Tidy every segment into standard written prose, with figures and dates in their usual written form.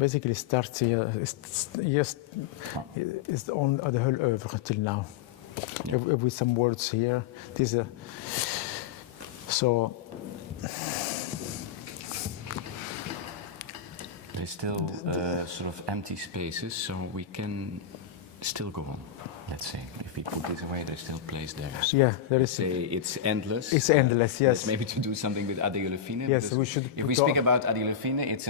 basically starts here. It's on the whole oeuvre till now, with some words here. This so. There's still sort of empty spaces, so we can still go on. Let's say, if we put this away, there's still place there. So yeah, there is. Say it's endless. It's endless, yes. Maybe to do something with addio fine. Yes, we should. If we speak about addio fine, it's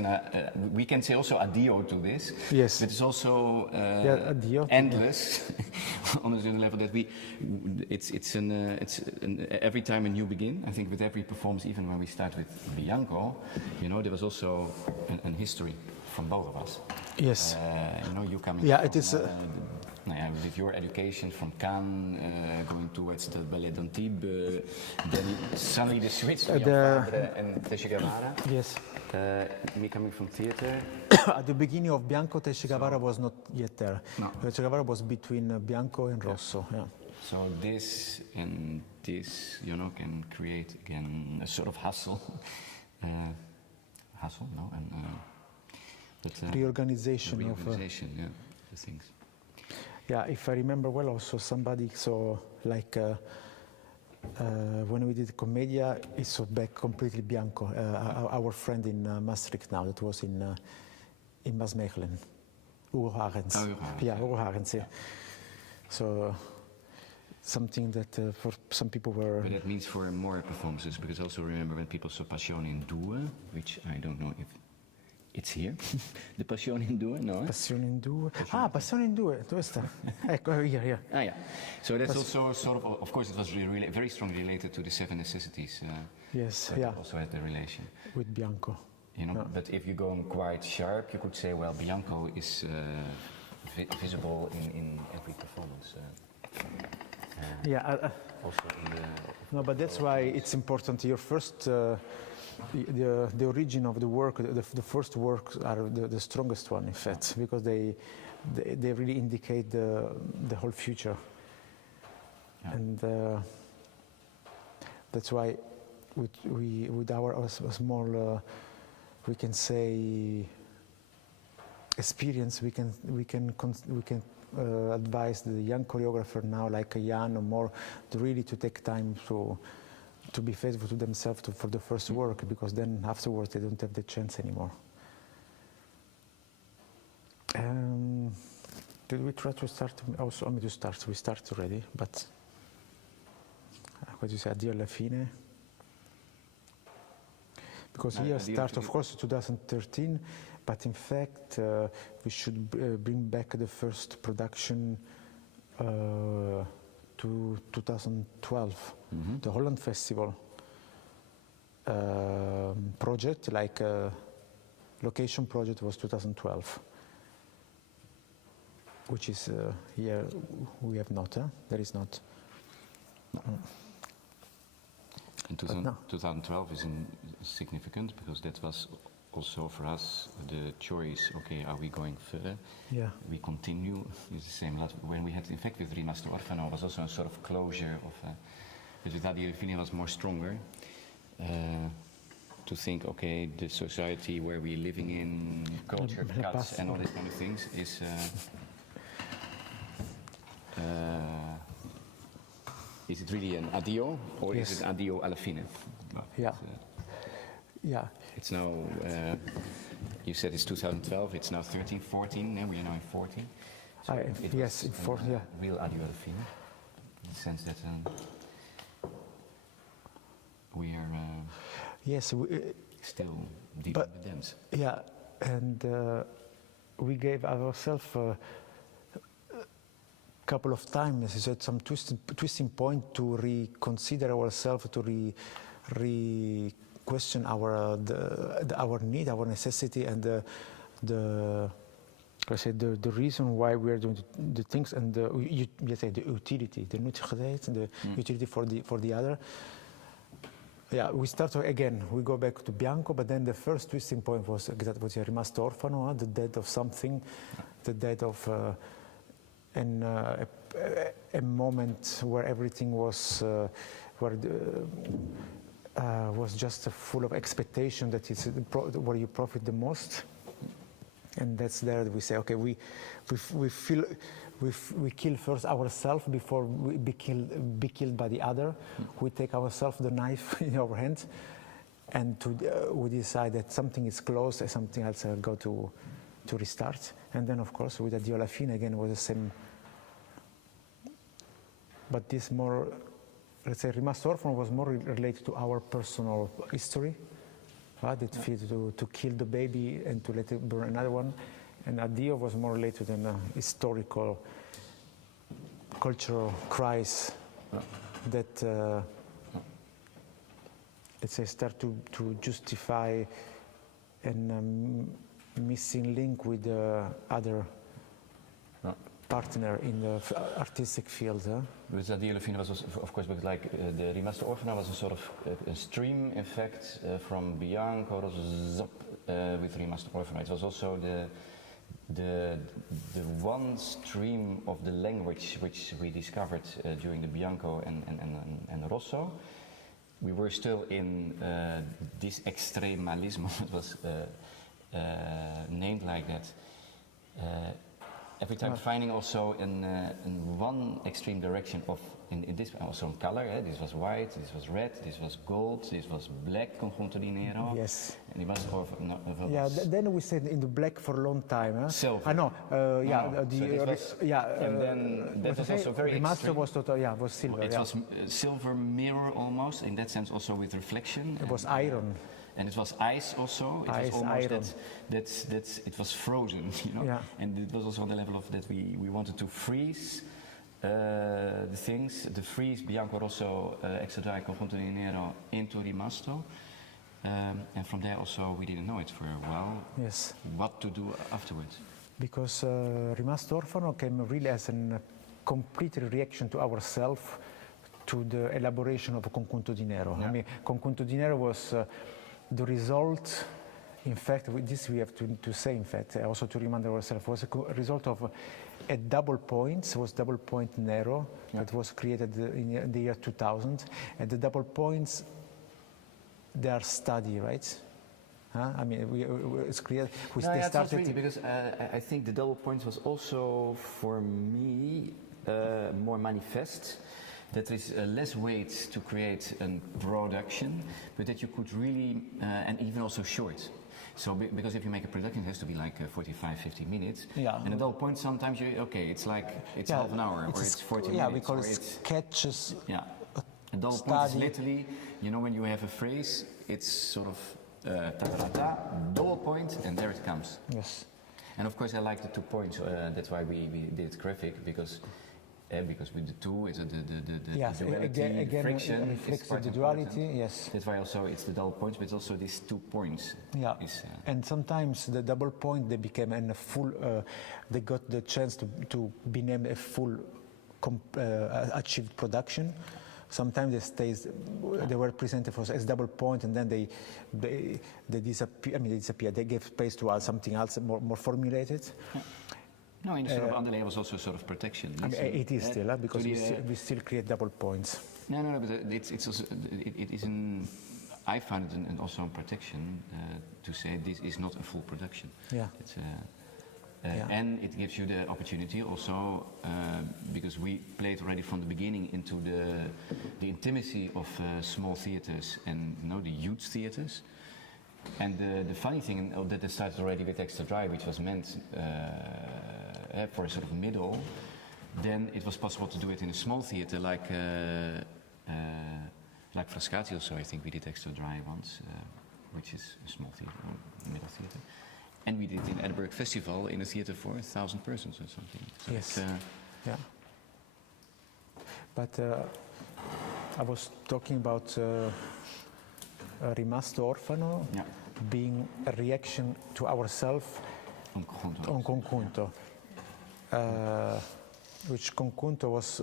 we can say also addio to this. Yes. But it's also addio, endless on a certain level that it's every time a new begin. I think with every performance, even when we start with Bianco, there was also an history from both of us. Yes. You coming. Yeah, from, it is. With your education from Cannes, going towards the Ballet d'Antibes, then suddenly the switch to Jan and Tessio Guevara. Yes. Me coming from theater. At the beginning of Bianco, Tessio Guevara was not yet there. No. Tessio Guevara was between Bianco and Rosso. Yeah. So this and this, can create again a sort of hustle. Reorganization the things. Yeah, if I remember well, also somebody like when we did Commedia, it saw back completely Bianco, our friend in Maastricht now, that was in Maasmechelen, Hugo Hagens. Yeah, Hugo Hagens. Yeah. So something that for some people were. But that means for more performances, because also remember when people saw Passione in Due, which I don't know if. It's here. The Passione in Due, no? Passione in Due. Passione in Due. Dove sta? Ecco, here. Ah, yeah. So that's also sort of course, it was really very strongly related to the seven necessities. Yes, yeah. Also had the relation. With Bianco. But if you go quite sharp, you could say, well, Bianco is visible in every performance. Also in the... No, but that's why it's important. Your first... The origin of the work, the first works are the strongest one, in fact, because they really indicate the whole future, and that's why with our small, we can say, experience, we can advise the young choreographer now, like Jan or more, really to take time to be faithful to themselves for the first work, because then afterwards they don't have the chance anymore. Did we try to start? Also, only to start. We start already, but what do you say? Addio alla fine. Because here start, of course, 2013, but in fact we should bring back the first production. To 2012, the Holland Festival project, like location project, was 2012, which is here we have not. There is not. No. And 2012 is significant because that was also for us the choice. Okay, are we going further? Yeah. We continue. It's the same. When we had, in fact, with Rimasto Orfano, was also a sort of closure of. But with Addio Fine was more stronger. To think, okay, the society where we're living in, culture cuts and all these kind of things is. Is it really an addio or yes. is it addio alla fine? Well, yeah. Yeah. It's now, you said it's 2012, it's now 13, 14, and we are now in 14. So yes, in 14, yeah. Real addio alla fine, in the sense that we are yes, still deep in the dance. Yeah, and we gave ourselves a couple of times at some twisting point to reconsider ourselves, to question our need, our necessity, and the reason why we are doing the things, and the utility, the nuttigheid, and the utility for the other. Yeah, we start again. We go back to Bianco, but then the first twisting point was Rimasto Orfano, the death of something, the death of a moment where everything was was just full of expectation that is where you profit the most, And that's there that we say, okay, we kill first ourselves before we be killed by the other. We take ourselves the knife in our hand, and we decide that something is closed and something else go to restart. And then, of course, with the Dio alla fine again was the same. But this more, let's say, Rimasto Orfano was more related to our personal history. That feel to kill the baby and to let it burn another one. And Addio was more related to an historical, cultural crisis that, let's say, start to justify a missing link with the other partner in the artistic field. With the Dio alla fine was also, of course, because like the Rimasto Orfano was a sort of a stream effect from Bianco with Rimasto Orfano. It was also the one stream of the language which we discovered during the Bianco and Rosso. We were still in this extremalismo. It was named like that. Every time finding also in one extreme direction of in this also in color. This was white, this was red, this was gold, this was black. Conjunto di nero. Yes. And it was then we stayed in the black for a long time. Silver. I know. And then that was also very extreme. Was silver. It was silver mirror almost. In that sense, also with reflection. It was iron. And it was ice also. It was almost that it was frozen, you know. Yeah. And it was also on the level of that we wanted to freeze the things, the freeze Bianco Rosso, Extra Dry, Conjunto di Nero into Rimasto. And from there also we didn't know it for a while. Yes. What to do afterwards? Because Rimasto Orfano came really as a complete reaction to ourselves, to the elaboration of Conjunto di Nero. Yeah. I mean, Conjunto di Nero was the result, in fact, this we have to say, in fact, also to remind ourselves, was a result of a double point, was double point Nero, that was created in the year 2000, and the double points, they are studied, right? I mean, it's created. It's not really, because I think the double point was also, for me, more manifest. That there is less weight to create a production, but that you could really, and even also short. So, because if you make a production, it has to be like 45, 50 minutes. Yeah. And at all points, sometimes it's half an hour, or it's 40 minutes. Yeah, we call it sketches. Yeah. A double point is literally, you know, when you have a phrase, it's sort of ta-ta-ta-ta, double point, and there it comes. Yes. And of course, I like the 2 points. That's why we did graphic, because with the two, it's the duality, again, friction. Reflects the duality, yes. That's why also it's the double points, but it's also these 2 points. Yeah, and sometimes the double point, they became a full, they got the chance to be named a full achieved production. Sometimes they were presented as double point, and then they disappear. I mean, they disappear. They gave space to something else more formulated. Yeah. No, in the sort of underlay was also a sort of protection. I mean, it is still, because we still create double points. No, but it's also, it is I find it also a protection to say this is not a full production. Yeah. It's, and it gives you the opportunity also, because we played already from the beginning into the intimacy of small theaters and the youth theaters. And the funny thing that it started already with Extra Dry, which was meant for a sort of middle, then it was possible to do it in a small theater like Frascati also. I think we did Extra Dry once, which is a small theater, middle theater. And we did it in Edinburgh Festival in a theater for 1,000 persons or something. So yes. Yeah. But I was talking about Rimasto Orfano being a reaction to ourselves on Conjunto. Which Conjunto was,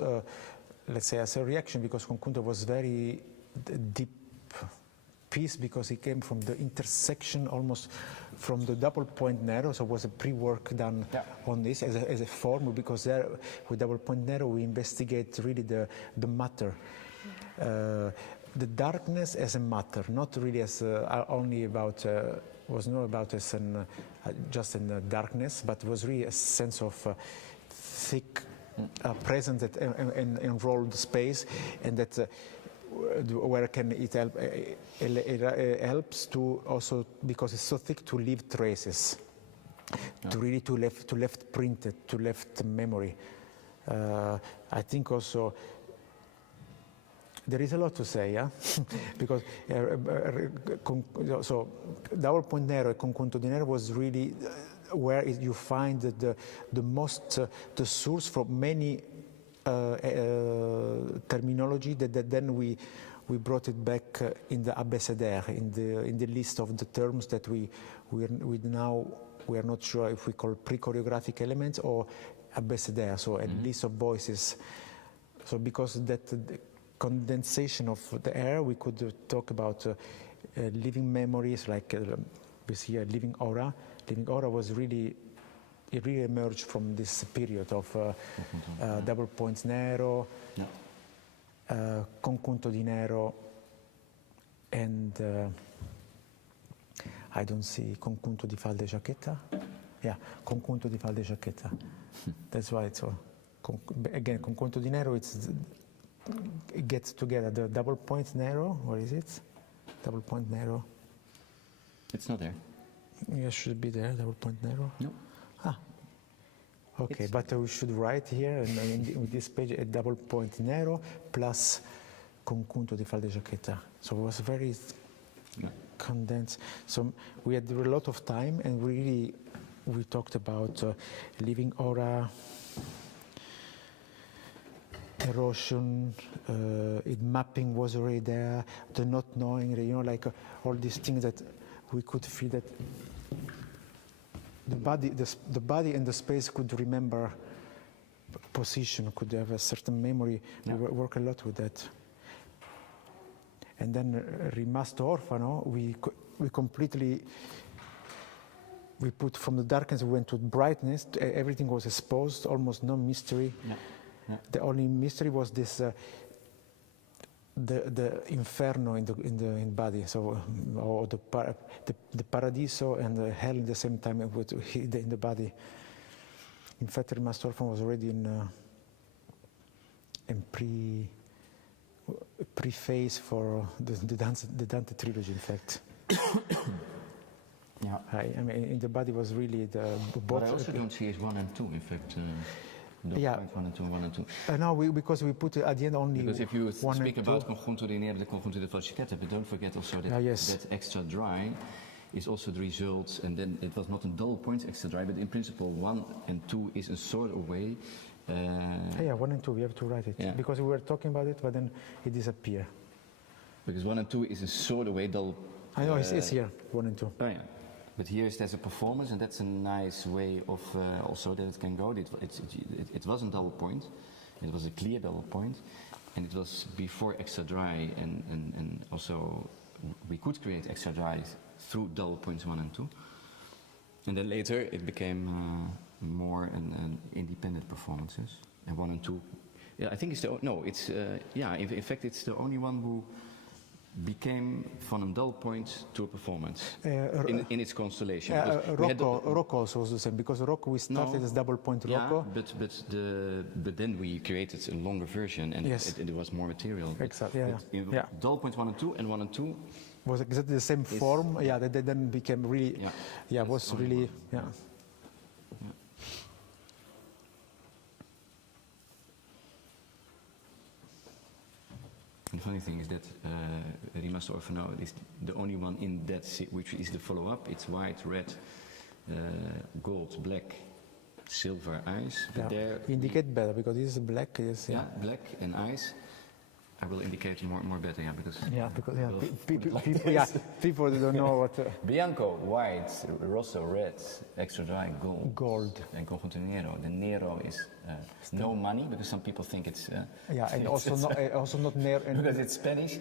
let's say, as a reaction, because Conjunto was very deep piece, because it came from the intersection, almost from the double point Nero, so it was a pre-work done on this as a form, because there, with double point Nero, we investigate really the matter. The darkness as a matter, not really as only about was not about us and just in the darkness, but was really a sense of thick presence that enrolled space, and that where can it help? It helps to also, because it's so thick, to leave traces, to really to left printed, to left memory. I think also there is a lot to say, yeah, because so double point nero and conjunto di nero was really where you find the most the source for many terminology that then we brought it back in the abécédaire, in the list of the terms that we are not sure if we call pre-choreographic elements or abécédaire, so a list of voices. So because that condensation of the air, we could talk about living memories, like we see a living aura. Living aura was really, it really emerged from this period of double points nero, conjunto di nero, and I don't see conjunto di falda e giacchetta. Yeah, conjunto di falda e giacchetta. That's why it's again conjunto di nero. It gets together the double point nero. Where is it? Double point nero. It's not there. Yeah, should be there. Double point nero. No. Okay, but we should write here in this page a double point nero plus conjunto di falda e giacchetta. So it was very condensed. So we had a lot of time, and we talked about living aura, erosion, mapping was already there, the not knowing, like all these things that we could feel that the body and the space could remember position, could have a certain memory. We work a lot with that. And then Rimasto Orfano, we completely, we put from the darkness, we went to brightness, everything was exposed, almost no mystery. The only mystery was this, the inferno in the body, so or the paradiso and the hell at the same time in the body. In fact, Rimasto Orfano was already in pre-phase for the Dante trilogy. In fact, I mean, in the body was really the. What I also don't see is 1 and 2. In fact. Point 1 and 2, 1 and 2. No, because we put at the end only. Because if you one speak and about two. conjunto di nero, the conjunto di falsificata, but don't forget also that that extra dry is also the result, and then it was not a double point extra dry, but in principle 1 and 2 is a sort of way. 1 and 2, we have to write it because we were talking about it, but then it disappeared. Because 1 and 2 is a sort of way double. I know it's here, 1 and 2. Oh yeah. But here there's a performance, and that's a nice way of also that it can go. It wasn't double point, it was a clear double point, and it was before extra dry, and also we could create extra dry through double points 1 and 2. And then later it became more an independent performances, and 1 and 2. Yeah, I think it's in fact it's the only one who became from a dull point to a performance in its constellation. Rocco also was the same, because Rocco we started as double point Rocco. But then we created a longer version, and it was more material. Exactly. Dull point 1 and 2, and 1 and 2 was exactly the same form. That then became really. Was really. The funny thing is that Rimasto Orfano is the only one in that which is the follow-up. It's white, red, gold, black, silver, ice. But there indicate better because this is black. Yes. Black and ice. I will indicate more better, because people don't know what. Bianco, white, rosso, red, extra dry, gold, and conjunto nero. The nero is no money, because some people think it's. And also not nero because it's Spanish,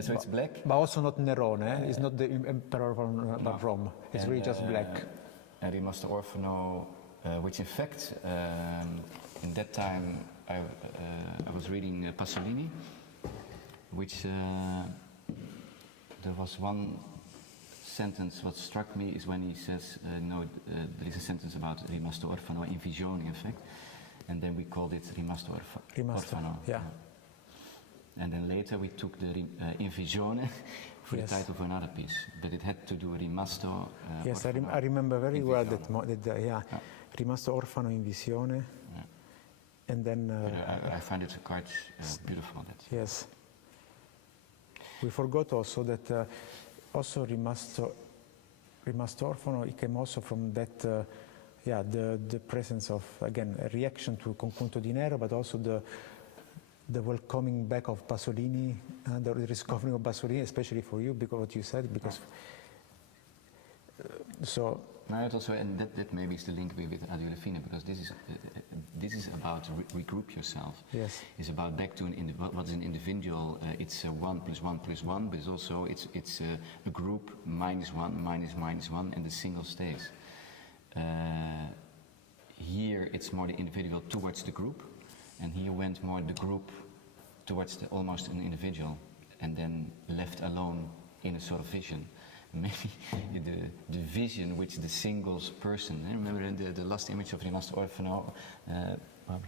so it's black. But also not Nerone. It's not the emperor from Rome. It's really just black. And Rimasto Orfano, which in fact, in that time I was reading Pasolini. Which there was one sentence, what struck me is when he says, there is a sentence about rimasto orfano in visione, in fact, and then we called it rimasto orfano. Yeah. And then later we took the in visione for the title of another piece, but it had to do rimasto. Yes, orfano I remember very well visione. that rimasto orfano in visione, and then. I find it quite beautiful. Yes. We forgot also that also rimasto orfano, it came also from that, the presence of, again, a reaction to Conjunto di Nero, but also the welcoming back of Pasolini, the rediscovering of Pasolini, especially for you, because what you said, because so. No, it also, and that maybe is the link with Adriano Fine, because this is about regroup yourself. Yes. It's about back to what's an individual. It's 1 + 1 + 1, but it's also it's a group -1 and the single stays. Here it's more the individual towards the group, and here went more the group towards almost an individual, and then left alone in a sort of vision. Maybe the vision which the singles person, remember the last image of Rimasto Orfano,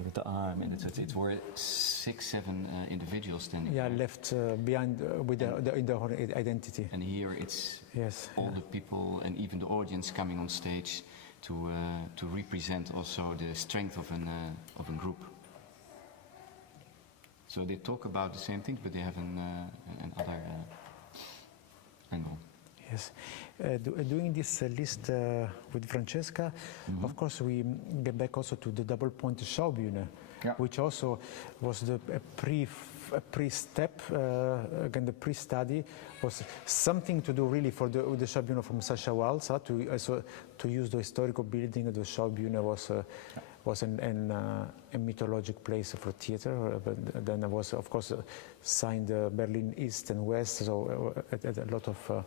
with the arm, and it were 6, 7 individuals standing there. Left behind with the identity. And here it's all the people and even the audience coming on stage to represent also the strength of a group. So they talk about the same things, but they have an other angle. Yes. Doing this list with Francesca, of course we get back also to the double point Schaubühne, which also was the pre-step, again the pre-study, was something to do really for the Schaubühne from Sascha Walz, to use the historical building. The Schaubühne was a mythologic place for theater, but then it was of course signed Berlin East and West, so a lot of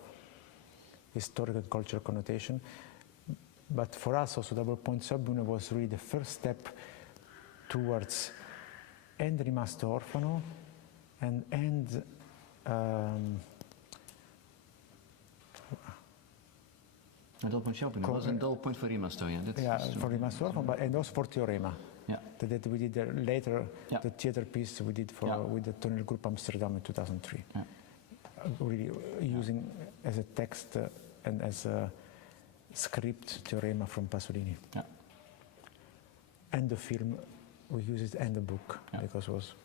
historical and cultural connotation. But for us also double point Schaubühne was really the first step towards end Rimasto Orfano and end a double point Schaubühne was a double point for Rimasto, for Rimasto Orfano, but and also for Theorema. That we did later, the theater piece we did with the Toneel Group Amsterdam in 2003. Really using as a text and as a script Theorema from Pasolini. And the film, we use it, and the book, because it was